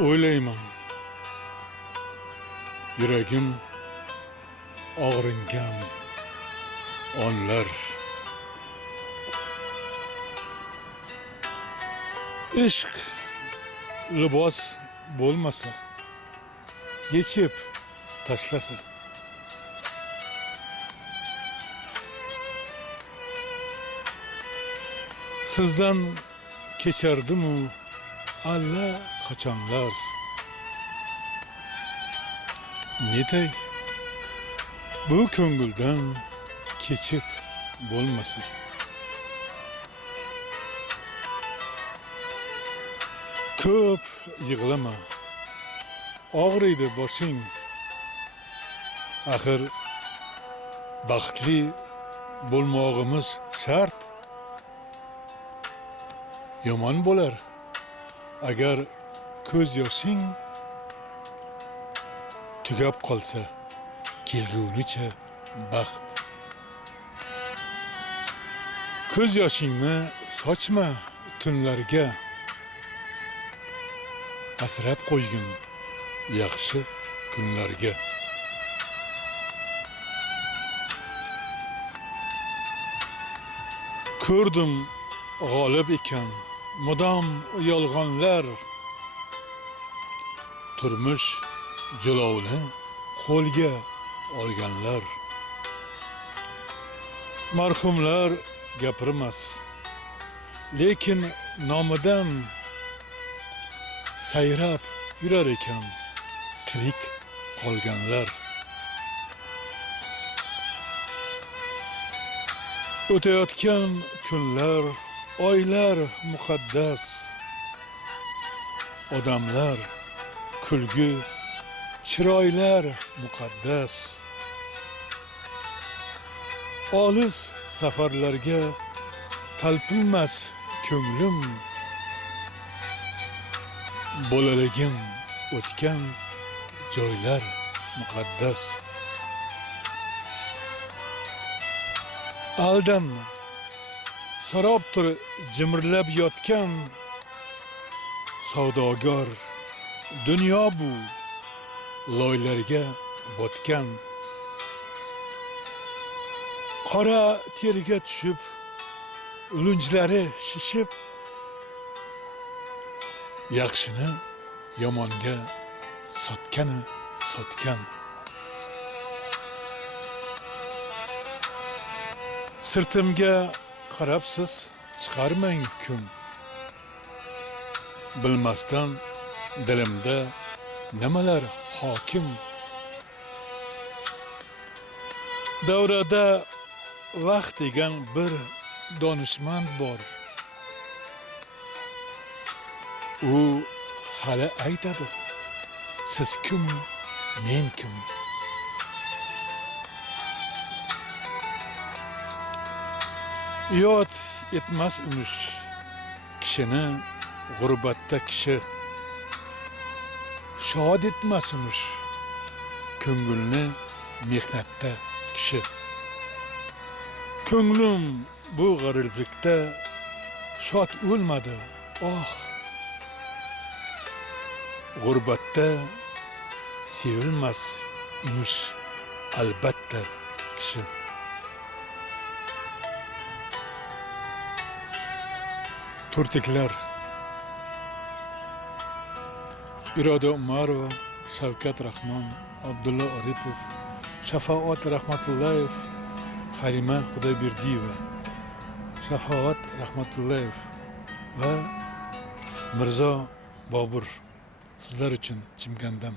O'ylayman, yuragim og'ringan onlar. Ishq libos bo'lmasa, yechib tashlasa, sizdan kechardimu alla qachonlar. Netay bu ko'ngildan kechib bo'lmasa. Ko'p yig'lama, og'riydi boshing. Axir baxtli bo'lmog'imiz shart. Yomon bo'lar agar ko'z yoshing tugab qolsa kelgunicha baxt. Ko'z yoshingni sochma tunlarga, asrab qo'ygin yaxshi kunlarga. Ko'rdim g'olib ekan mudom yolg'onlar, turmush jilovini qo'lga olganlar. Marhumlar gapirmas, lekin nomidan sayrab yurar ekan tirik qolganlar. O'tayotgan kunlar, oylar muqaddas, odamlar, kulgu, chiroylar muqaddas. Olis safarlarga talpinmas ko'nglim, bolaligim o'tgan joylar muqaddas. Aldanma, sarobdir jimirlab yotgan savdogar, dunyo bu loylarga botgan. Qora terga tushib, lunjlari shishib, yaxshini yomonga sotgan. Sirtimga qarabsiz chiqarmang kun, bilmasdan dilimda nimalar hokim. Davrada vaqt degan bir donishmand bor. U hali aytadi, siz kim, men kim. Yot etmas emish kishini g'urbatda kishi, shod etmas emish ko'ngilni mehnatda kishi. Ko'nglim bu g'ariblikda shod o'lmadi, oh. G'urbatda sevilmas emish albatta kishi. Turtiklar Iroda Umarova, Shavkat Rahmon, Abdulla Aripov, Shafoat Rahmatullayev, Harima Xudoyberdiyeva, Shafoat Rahmatullayev va Mirzo Bobur. Sizlar uchun Chimkentdan.